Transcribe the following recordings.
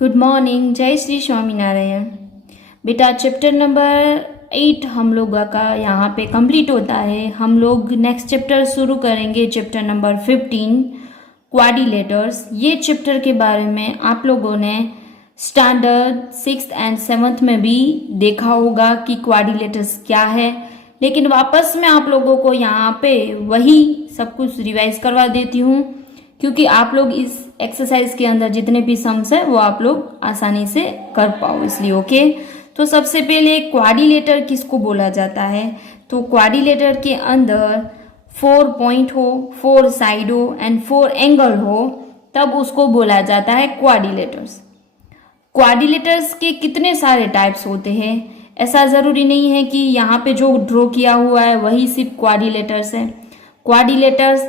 Good morning, जय श्री स्वामीनारायण। बेटा chapter number 8 हम लोग का यहाँ पे कंप्लीट होता है। हम लोग नेक्स्ट चैप्टर शुरू करेंगे, चैप्टर नंबर 15 क्वाड्रिलेटर्स। ये चैप्टर के बारे में आप लोगों ने स्टैंडर्ड 6th एंड 7th में भी देखा होगा कि क्वाड्रिलेटर्स क्या है, लेकिन वापस मैं आप लोगों को यहाँ पे वही सब कुछ रिवाइज करवा देती हूँ, क्योंकि आप लोग इस एक्सरसाइज के अंदर जितने भी सम्स है वो आप लोग आसानी से कर पाओ, इसलिए ओके। तो सबसे पहले क्वाड्रिलेटर किसको बोला जाता है? तो क्वाड्रिलेटर के अंदर 4 पॉइंट हो, 4 साइड हो एंड 4 एंगल हो, तब उसको बोला जाता है क्वाड्रिलेटर्स। क्वाड्रिलेटर्स के कितने सारे टाइप्स होते हैं? ऐसा जरूरी नहीं है कि यहाँ पे जो ड्रॉ किया हुआ है वही सिर्फ क्वाड्रिलेटर्स है। क्वाड्रिलेटर्स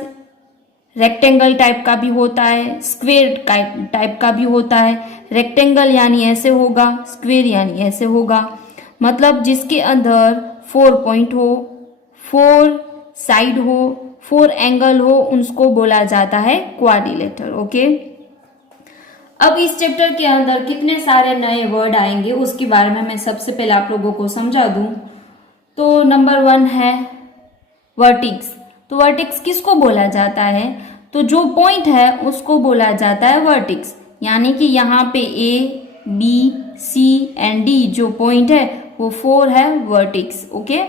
रेक्टेंगल टाइप का भी होता है, स्क्वेयर टाइप का भी होता है। रेक्टेंगल यानी ऐसे होगा, स्क्वेयर यानी ऐसे होगा। मतलब जिसके अंदर 4 पॉइंट हो, 4 साइड हो, 4 एंगल हो, उसको बोला जाता है क्वाड्रिलेटर। ओके, अब इस चैप्टर के अंदर कितने सारे नए वर्ड आएंगे उसके बारे में मैं सबसे पहले आप लोगों को समझा दूं। तो नंबर 1 है वर्टिक्स। तो वर्टिक्स किसको बोला जाता है? तो जो पॉइंट है उसको बोला जाता है वर्टिक्स, यानी कि यहाँ पे ए, बी, सी एंड डी जो पॉइंट है वो 4 है वर्टिक्स। ओके,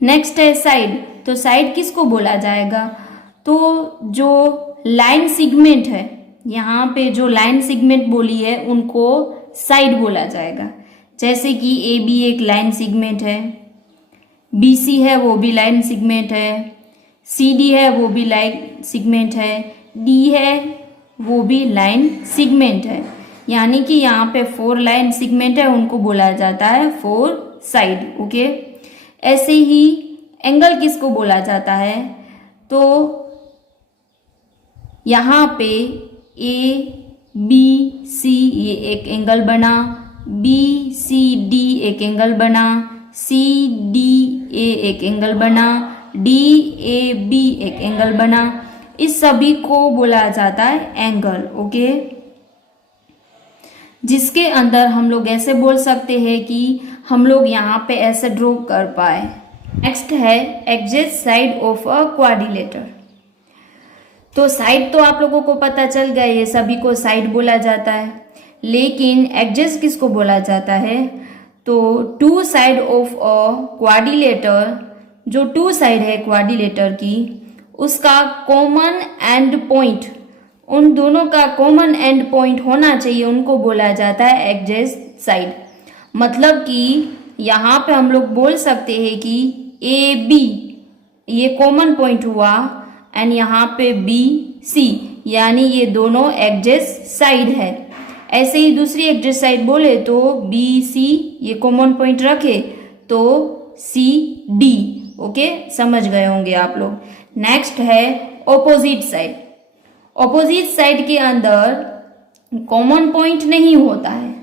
नेक्स्ट है साइड। तो साइड किसको बोला जाएगा? तो जो लाइन सिगमेंट है, यहाँ पे जो लाइन सिगमेंट बोली है उनको साइड बोला जाएगा। जैसे कि ए बी एक लाइन सिगमेंट है, बी सी है वो भी लाइन सिगमेंट है, सी डी है वो भी लाइन सिगमेंट है, डी है वो भी लाइन सिगमेंट है। यानी कि यहाँ पे 4 लाइन सिगमेंट है, उनको बोला जाता है 4 साइड। ओके, ऐसे ही एंगल किसको बोला जाता है? तो यहाँ पे ए बी सी ये एक एंगल बना, बी सी डी एक एंगल बना, सी डी ए एक एंगल बना, डी ए बी एक एंगल बना। इस सभी को बोला जाता है एंगल। ओके, जिसके अंदर हम लोग ऐसे बोल सकते हैं कि हम लोग यहाँ पे ऐसे ड्रॉ कर पाए। नेक्स्ट है exact side of a quadrilateral. तो साइड तो आप लोगों को पता चल गया, ये सभी को साइड बोला जाता है, लेकिन एग्जेक्ट किसको बोला जाता है? तो 2 साइड ऑफ अ क्वाड्रिलेटर, जो 2 साइड है क्वाड्रिलेटर की, उसका कॉमन एंड पॉइंट, उन दोनों का कॉमन एंड पॉइंट होना चाहिए, उनको बोला जाता है एग्जेक्ट साइड। मतलब कि यहाँ पे हम लोग बोल सकते हैं कि ए बी ये कॉमन पॉइंट हुआ एंड यहाँ पे बी सी, यानी ये दोनों एग्जेक्ट साइड है। ऐसे ही दूसरी एग्जेक्ट साइड बोले तो बी सी ये कॉमन पॉइंट रखे तो सी डी। ओके, समझ गए होंगे आप लोग। नेक्स्ट है ऑपोजिट साइड। ऑपोजिट साइड के अंदर कॉमन पॉइंट नहीं होता है,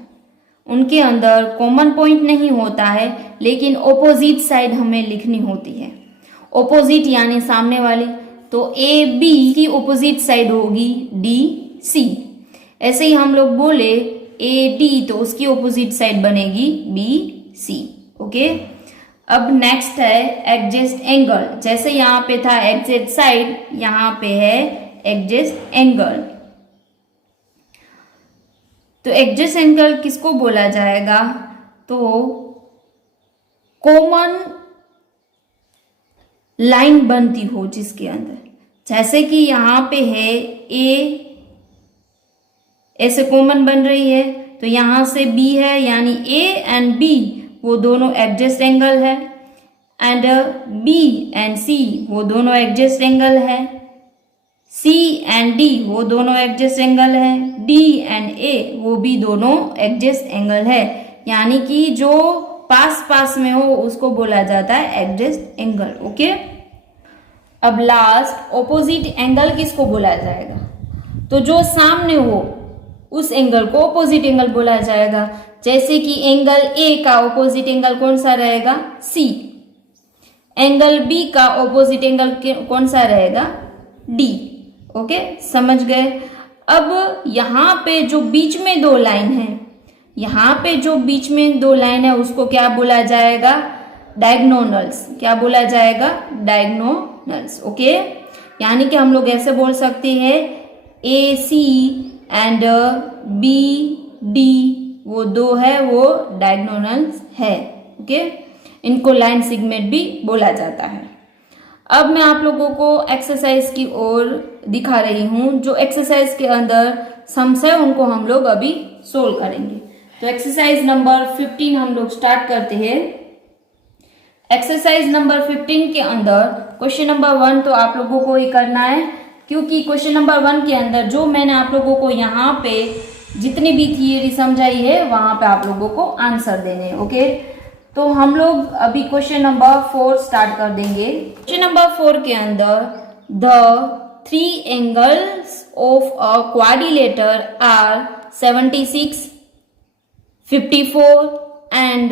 उनके अंदर कॉमन पॉइंट नहीं होता है, लेकिन ऑपोजिट साइड हमें लिखनी होती है। ऑपोजिट यानी सामने वाली, तो ए बी की ऑपोजिट साइड होगी डी सी। ऐसे ही हम लोग बोले ए डी तो उसकी ऑपोजिट साइड बनेगी बी सी। ओके, अब नेक्स्ट है एग्जेक्ट एंगल। जैसे यहाँ पे था एग्जेक्ट साइड, यहाँ पे है एग्जेक्ट एंगल। तो एग्जेक्ट एंगल किसको बोला जाएगा? तो कॉमन लाइन बनती हो जिसके अंदर, जैसे कि यहाँ पे है ए ऐसे कॉमन बन रही है, तो यहां से बी है, यानी ए एंड बी वो दोनों एडजस्ट एंगल है, एंड बी एंड सी वो दोनों एडजस्ट एंगल है, सी एंड डी वो दोनों एडजस्ट एंगल है, डी एंड ए वो भी दोनों एडजस्ट एंगल है। यानी कि जो पास पास में हो उसको बोला जाता है एडजस्ट एंगल। ओके, अब लास्ट ऑपोजिट एंगल किसको बोला जाएगा? तो जो सामने हो उस एंगल को ऑपोजिट एंगल बोला जाएगा। जैसे कि एंगल ए का ऑपोजिट एंगल कौन सा रहेगा? सी। एंगल बी का ऑपोजिट एंगल कौन सा रहेगा? डी। ओके, समझ गए। अब यहाँ पे जो बीच में दो लाइन है, यहाँ पे जो बीच में दो लाइन है उसको क्या बोला जाएगा? डायगोनल्स। क्या बोला जाएगा? डायगोनल्स। ओके, यानी कि हम लोग ऐसे बोल सकते हैं ए सी एंड बी डी, वो दो है वो डायगोनल्स है। ओके, इनको लाइन सेगमेंट भी बोला जाता है। अब मैं आप लोगों को एक्सरसाइज की ओर दिखा रही हूं। जो एक्सरसाइज के अंदर सम्स है उनको हम लोग अभी सोल्व करेंगे। तो एक्सरसाइज नंबर 15 हम लोग स्टार्ट करते हैं। एक्सरसाइज नंबर 15 के अंदर क्वेश्चन नंबर 1 तो आप लोगों को ही करना है, क्योंकि क्वेश्चन नंबर 1 के अंदर जो मैंने आप लोगों को यहाँ पे जितनी भी थियरी समझाई है वहां पे आप लोगों को आंसर देने हैं। ओके, तो हम लोग अभी क्वेश्चन नंबर 4 स्टार्ट कर देंगे। क्वेश्चन नंबर 4 के अंदर the 3 angles of a quadrilateral are 76, 54 and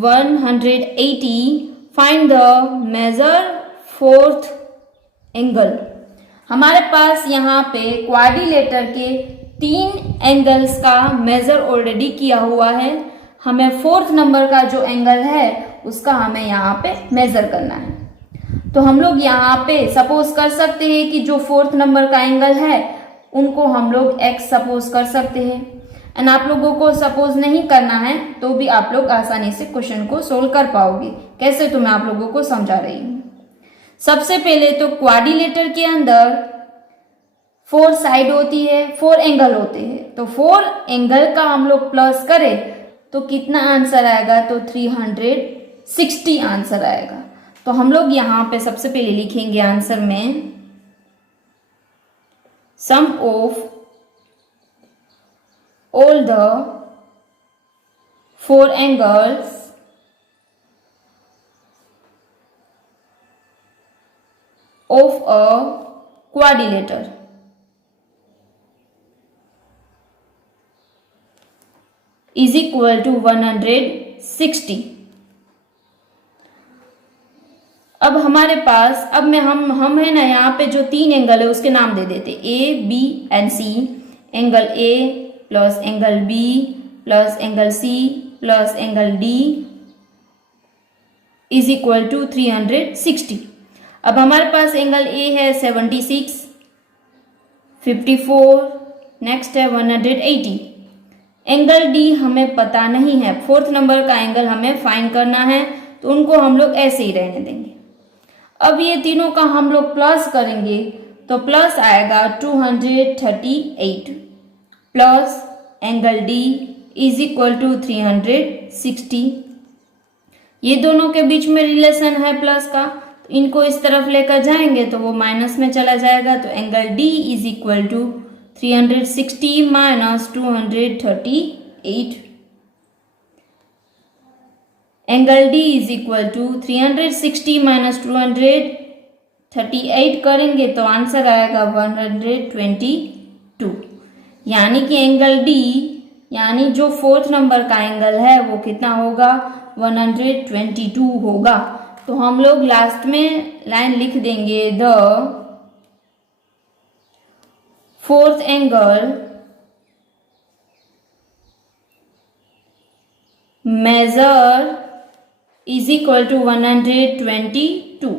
180. Find the measure fourth angle. हमारे पास यहाँ पे क्वाड्रिलेटर के 3 एंगल्स का मेजर ऑलरेडी किया हुआ है। हमें फोर्थ नंबर का जो एंगल है उसका हमें यहाँ पे मेजर करना है। तो हम लोग यहाँ पे सपोज कर सकते हैं कि जो फोर्थ नंबर का एंगल है उनको हम लोग x सपोज कर सकते हैं। एंड आप लोगों को सपोज नहीं करना है तो भी आप लोग आसानी से क्वेश्चन को सोल्व कर पाओगे। कैसे, तो मैं आप लोगों को समझा रही हूँ। सबसे पहले तो क्वाड्रिलेटर के अंदर 4 साइड होती है, 4 एंगल होते हैं। तो 4 एंगल का हम लोग प्लस करें तो कितना आंसर आएगा? तो 360 आंसर आएगा। तो हम लोग यहाँ पे सबसे पहले लिखेंगे आंसर में सम of all the 4 angles of a quadrilateral is equal to 160। अब हमारे पास हम है ना, यहाँ पे जो 3 एंगल है उसके नाम दे देते A B and C. Angle A plus angle B plus angle C plus angle D is equal to 360। अब हमारे पास एंगल ए है 76, 54, नेक्स्ट है 180। एंगल डी हमें पता नहीं है, फोर्थ नंबर का एंगल हमें फाइंड करना है, तो उनको हम लोग ऐसे ही रहने देंगे। अब ये तीनों का हम लोग प्लस करेंगे तो प्लस आएगा 238 plus angle D is equal to 360। ये दोनों के बीच में रिलेशन है प्लस का, तो इनको इस तरफ लेकर जाएंगे तो वो माइनस में चला जाएगा। तो angle D is equal to 360 minus 238। Angle D is equal to 360 minus 238 करेंगे तो आंसर आएगा 122। यानी कि एंगल डी यानी जो फोर्थ नंबर का एंगल है वो कितना होगा? 122 होगा। तो हम लोग लास्ट में लाइन लिख देंगे the fourth angle measure is equal to 122।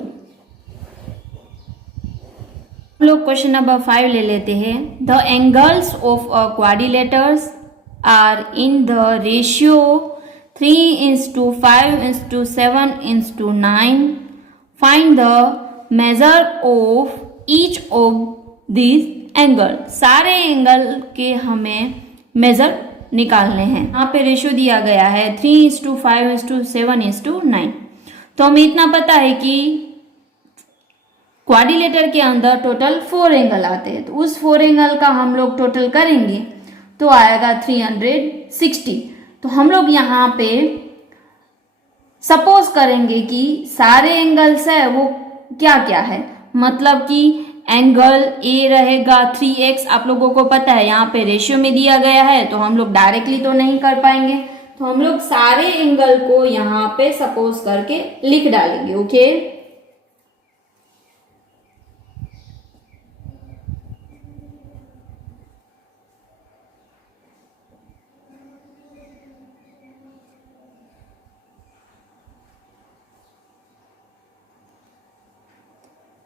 हम लोग क्वेश्चन नंबर 5 ले लेते हैं। The angles of a quadrilaterals are in the ratio 3:5:7:9। Find the measure of each of this angle. सारे एंगल के हमें मेजर निकालने हैं। यहाँ पे रेशियो दिया गया है 3:5:7:9। तो हमें इतना पता है कि क्वाड्रिलेटर के अंदर टोटल 4 एंगल आते हैं, तो उस 4 एंगल का हम लोग टोटल करेंगे तो आएगा 360। तो हम लोग यहाँ पे सपोज करेंगे कि सारे एंगल्स है वो क्या क्या है, मतलब कि एंगल ए रहेगा 3x। आप लोगों को पता है यहाँ पे रेशियो में दिया गया है, तो हम लोग डायरेक्टली तो नहीं कर पाएंगे, तो हम लोग सारे एंगल को यहाँ पे सपोज करके लिख डालेंगे। Okay,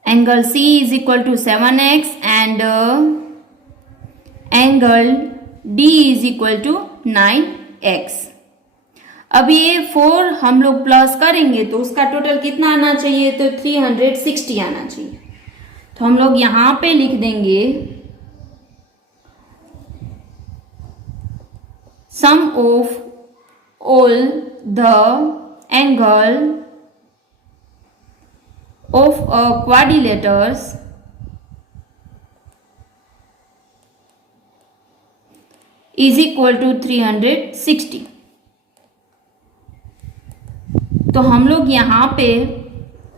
angle C is equal to 7x and angle D is equal to 9x। अब ये 4 हम लोग प्लस करेंगे तो उसका टोटल कितना आना चाहिए, तो 360 आना चाहिए। तो हम लोग यहां पे लिख देंगे sum of all the angle of a quadrilaterals is equal to 360। तो हम लोग यहां पे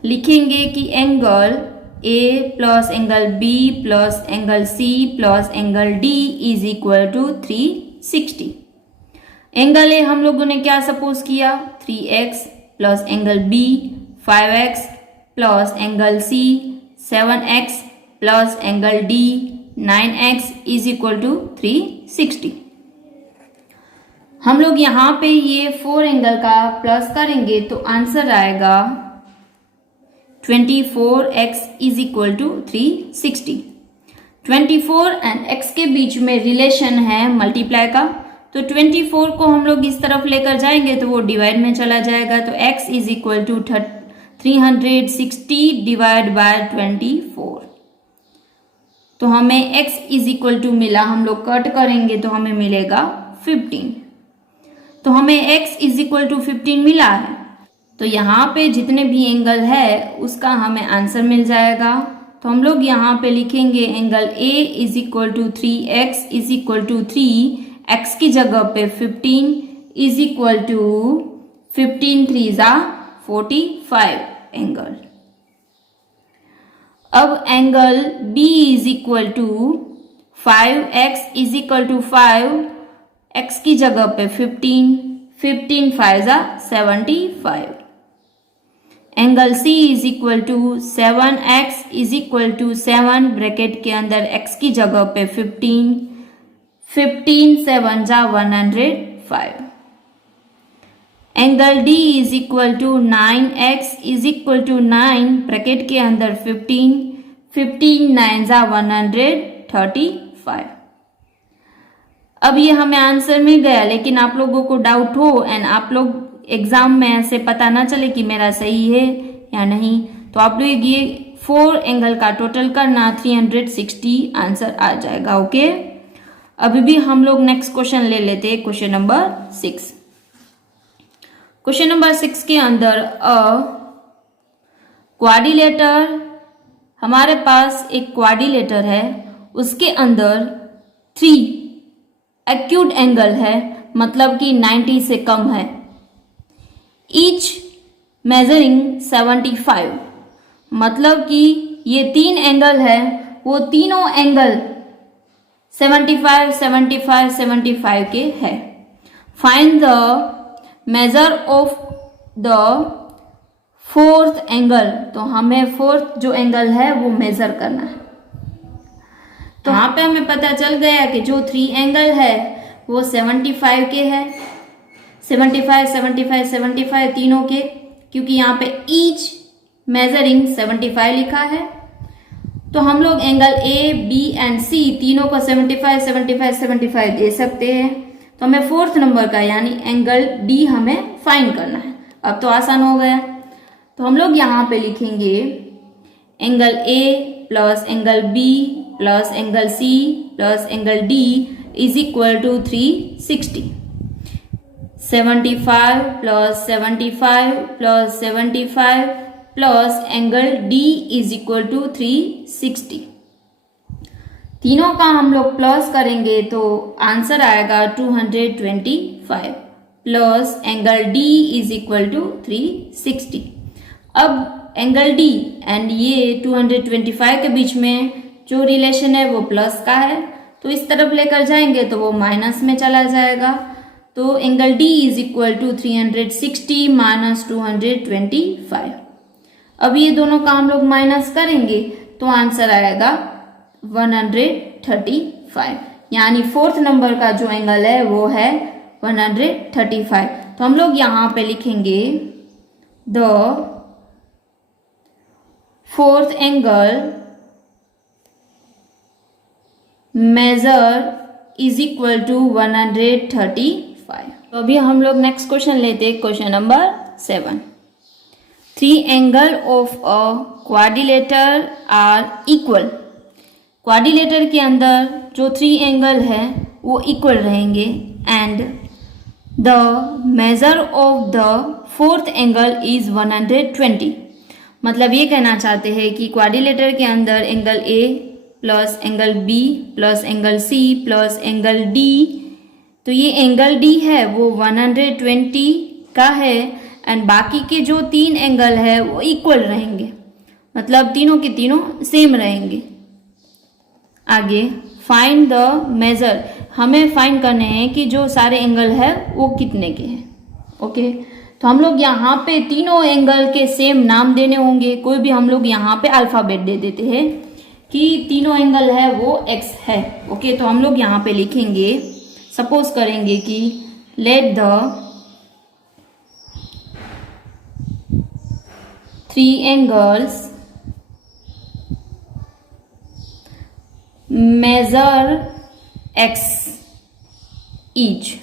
लिखेंगे कि angle A plus angle B plus angle C plus angle D is equal to 360। Angle A हम लोगों ने क्या सपोज किया, 3x plus angle B 5x plus angle C 7x plus angle D 9x is equal to 360। हम लोग यहाँ पे ये 4 एंगल का प्लस करेंगे तो आंसर आएगा 24x is equal to 360। 24 and x के बीच में रिलेशन है मल्टीप्लाई का, तो 24 को हम लोग इस तरफ लेकर जाएंगे तो वो डिवाइड में चला जाएगा, तो x is equal to 360 divide by 24। तो हमें x इज इक्वल टू मिला, हम लोग कट करेंगे तो हमें मिलेगा 15। तो हमें x इज इक्वल टू 15 मिला है, तो यहाँ पे जितने भी एंगल है उसका हमें आंसर मिल जाएगा। तो हम लोग यहाँ पे लिखेंगे angle A is equal to 3x is equal to 3, x की जगह पे 15 इज इक्वल टू 15 3 जा 45 एंगल। अब angle B is equal to 5x is equal to 5, x की जगह पे 15 15 5 जा 75। Angle C is equal to 7x is equal to 7 bracket के अंदर x की जगह पे 15 15 7 जा 105। Angle D is equal to 9x is equal to 9 bracket के अंदर 15 15 9 जा 135। अब ये हमें आंसर मिल गया, लेकिन आप लोगों को डाउट हो एंड आप लोग एग्जाम में ऐसे पता ना चले कि मेरा सही है या नहीं, तो आप लोग ये 4 एंगल का टोटल करना 360 आंसर आ जाएगा। ओके, अभी भी हम लोग नेक्स्ट क्वेश्चन ले लेते हैं, क्वेश्चन नंबर 6। क्वेश्चन नंबर 6 के अंदर क्वाड्रिलेटर, हमारे पास एक क्वाड्रिलेटर है, उसके अंदर 3 एक्यूट एंगल है, मतलब कि 90 से कम है, ईच मेजरिंग 75, मतलब कि ये 3 एंगल है, वो तीनों एंगल 75 75 75 के है। Find the measure of the 4th angle, तो हमें 4th जो एंगल है वो मेजर करना है। तो यहाँ पे हमें पता चल गया कि जो 3 एंगल है वो 75 के है, 75 75 75 तीनों के, क्योंकि यहाँ पे ईच मेजरिंग 75 लिखा है। तो हम लोग angle A, B and C तीनों को 75 75 75 दे सकते हैं। तो हमें 4th नंबर का यानी एंगल D हमें फाइंड करना है। अब तो आसान हो गया, तो हम लोग यहाँ पे लिखेंगे angle A plus angle B plus angle C plus angle D is equal to 360। 75 plus 75 plus 75 plus angle D is equal to 360। तीनों का हम लोग प्लस करेंगे तो आंसर आएगा 225 plus angle D is equal to 360। अब एंगल D एंड ये 225 के बीच में जो रिलेशन है वो प्लस का है, तो इस तरफ लेकर जाएंगे तो वो माइनस में चला जाएगा। तो angle D is equal to 360 minus 225। अब ये दोनों का हम लोग माइनस करेंगे तो आंसर आएगा 135, यानी 4th नंबर का जो एंगल है वो है 135। तो हम लोग यहाँ पे लिखेंगे the fourth angle measure is equal to 135। तो अभी हम लोग नेक्स्ट क्वेश्चन लेते हैं, question number 7। Three angle of a quadrilateral are equal. Quadrilateral के अंदर जो थ्री एंगल है वो इक्वल रहेंगे and the measure of the fourth angle is 120। मतलब ये कहना चाहते हैं कि क्वाड्रिलेटर के अंदर angle A plus angle B plus angle C plus angle D, तो ये एंगल डी है वो 120 का है एंड बाकी के जो तीन एंगल है वो इक्वल रहेंगे, मतलब तीनों के तीनों सेम रहेंगे। आगे फाइंड द मेजर, हमें फाइंड करने हैं कि जो सारे एंगल है वो कितने के हैं। ओके, तो हम लोग यहाँ पे तीनों एंगल के सेम नाम देने होंगे। कोई भी हम लोग यहाँ पे अल्फाबेट दे देते हैं कि तीनों एंगल है वो x है। ओके, तो हम लोग यहाँ पे लिखेंगे, सपोज करेंगे कि let the three angles measure x each.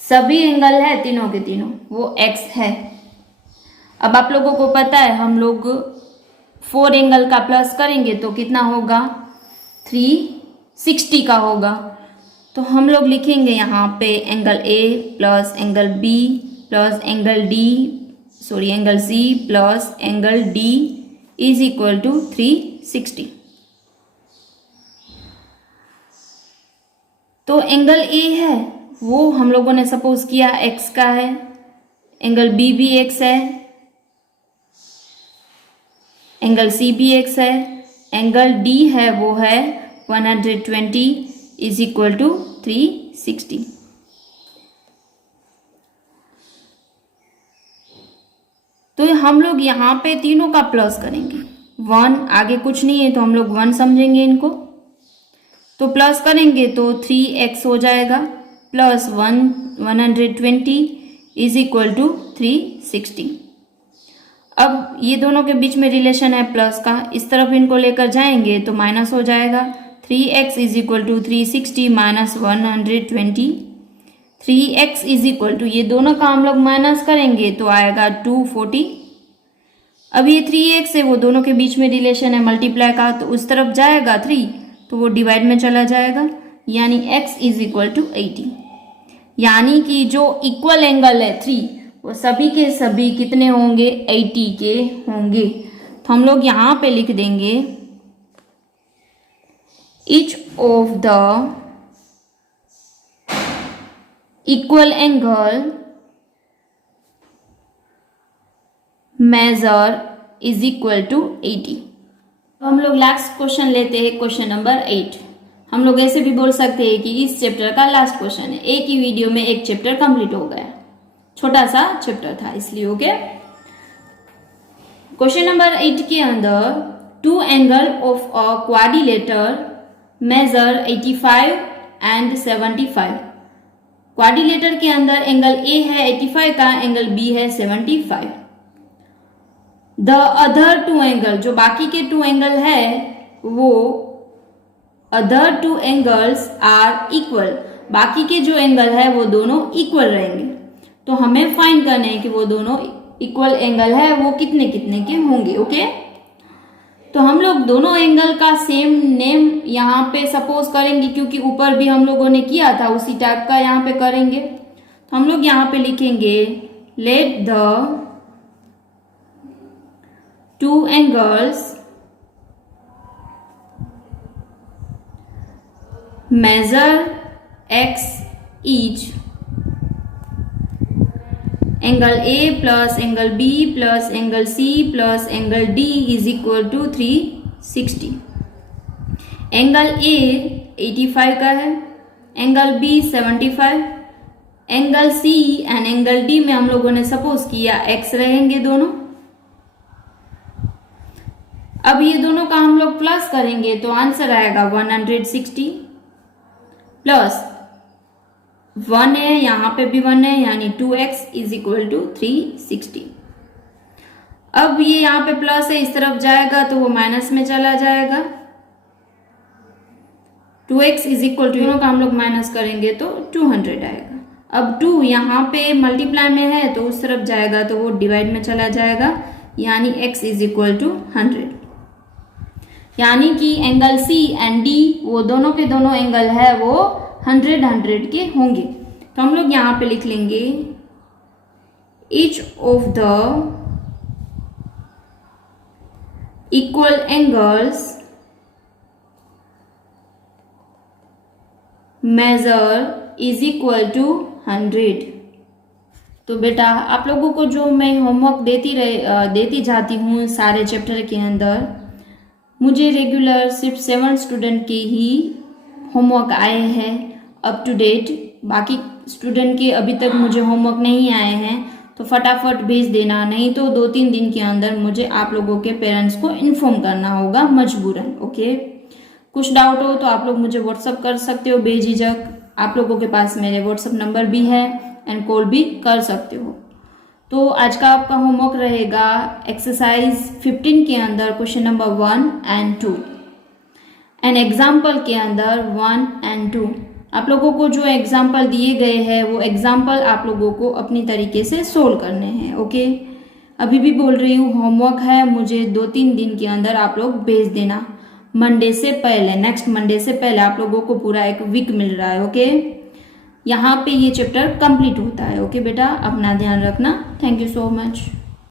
सभी एंगल है तीनों के तीनों वो x है। अब आप लोगों को पता है हम लोग 4 एंगल का प्लस करेंगे तो कितना होगा, 360 का होगा। तो हम लोग लिखेंगे यहाँ पे angle A plus angle B plus angle D angle C plus angle D is equal to 360। तो एंगल ए है वो हम लोगों ने सपोज किया x का है, एंगल बी भी x है, एंगल सी भी x है, एंगल डी है वो है 120 इज इक्वल टू 360। तो हम लोग यहाँ पे तीनों का प्लस करेंगे, 1 आगे कुछ नहीं है तो हम लोग 1 समझेंगे इनको। तो प्लस करेंगे तो 3x हो जाएगा प्लस 120 इज इक्वल टू 360। अब ये दोनों के बीच में रिलेशन है प्लस का, इस तरफ इनको लेकर जाएंगे तो माइनस हो जाएगा। 3x is equal to 360 minus 120। 3x is equal to, ये दोनों का हम लोग माइनस करेंगे तो आएगा 240। अब ये 3x है वो दोनों के बीच में रिलेशन है मल्टीप्लाई का, तो उस तरफ जाएगा 3 तो वो डिवाइड में चला जाएगा, यानी x इज इक्वल टू 80। यानी कि जो इक्वल एंगल है 3 वो सभी के सभी कितने होंगे, 80 के होंगे। तो हम लोग यहाँ पे लिख देंगे each of the equal angle measure is equal to 80। तो हम लोग लास्ट क्वेश्चन लेते हैं, क्वेश्चन नंबर 8। हम लोग ऐसे भी बोल सकते हैं कि इस चैप्टर का लास्ट क्वेश्चन है, एक ही वीडियो में एक चैप्टर कंप्लीट हो गया, छोटा सा चैप्टर था इसलिए। ओके, क्वेश्चन नंबर 8 के अंदर two angle of a quadrilateral measure 85 and 75। Quadrilateral के अंदर एंगल ए है 85 का, एंगल बी है 75। द अदर टू एंगल, जो बाकी के 2 एंगल है वो अदर 2 एंगल्स आर इक्वल, बाकी के जो एंगल है वो दोनों इक्वल रहेंगे। तो हमें फाइंड करना है कि वो दोनों इक्वल एंगल है वो कितने कितने के होंगे। ओके, तो हम लोग दोनों एंगल का सेम नेम यहाँ पे सपोज करेंगे, क्योंकि ऊपर भी हम लोगों ने किया था उसी टाइप का यहाँ पे करेंगे। तो हम लोग यहाँ पे लिखेंगे let the 2 angles measure x each। Angle A plus angle B plus angle C plus angle D is equal to 360। Angle A 85 का है, angle B 75, angle C and angle D में हम लोगों ने सपोज किया x रहेंगे दोनों। अब ये दोनों का हम लोग प्लस करेंगे तो आंसर आएगा 160 प्लस 1 है, यहाँ पे भी 1 है, यानी 2x इज इक्वल टू 360। अब ये यहाँ पे प्लस है, इस तरफ जाएगा तो वो माइनस में चला जाएगा। 2x इज इक्वल टू, दोनों का हम लोग माइनस करेंगे तो 200 आएगा। अब 2 यहाँ पे मल्टीप्लाई में है तो उस तरफ जाएगा तो वो डिवाइड में चला जाएगा, यानी x इज इक्वल टू 100। यानी कि एंगल C एंड D वो दोनों के दोनों एंगल है वो 100 के होंगे। तो हम लोग यहाँ पे लिख लेंगे each of the equal angles measure is equal to 100। तो बेटा आप लोगों को जो मैं होमवर्क देती जाती हूँ सारे चैप्टर के अंदर, मुझे रेगुलर सिर्फ 7 स्टूडेंट के ही होमवर्क आए हैं अप टू डेट। बाकी स्टूडेंट के अभी तक मुझे होमवर्क नहीं आए हैं, तो फटाफट भेज देना, नहीं तो 2-3 दिन के अंदर मुझे आप लोगों के पेरेंट्स को इन्फॉर्म करना होगा मजबूरन। ओके, कुछ डाउट हो तो आप लोग मुझे व्हाट्सअप कर सकते हो बेझिझक। आप लोगों के पास मेरे व्हाट्सअप नंबर भी है एंड कॉल भी कर सकते हो। तो आज का आपका होमवर्क रहेगा एक्सरसाइज 15 के अंदर question number 1 and 2 and example के अंदर 1 एंड 2। आप लोगों को जो एग्जाम्पल दिए गए हैं वो एग्जाम्पल आप लोगों को अपनी तरीके से सोल्व करने हैं। ओके, अभी भी बोल रही हूँ होमवर्क है, मुझे 2-3 दिन के अंदर आप लोग भेज देना। मंडे से पहले, नेक्स्ट मंडे से पहले आप लोगों को पूरा एक वीक मिल रहा है। ओके, यहाँ पे ये चैप्टर कंप्लीट होता है। ओके बेटा, अपना ध्यान रखना। Thank you so much.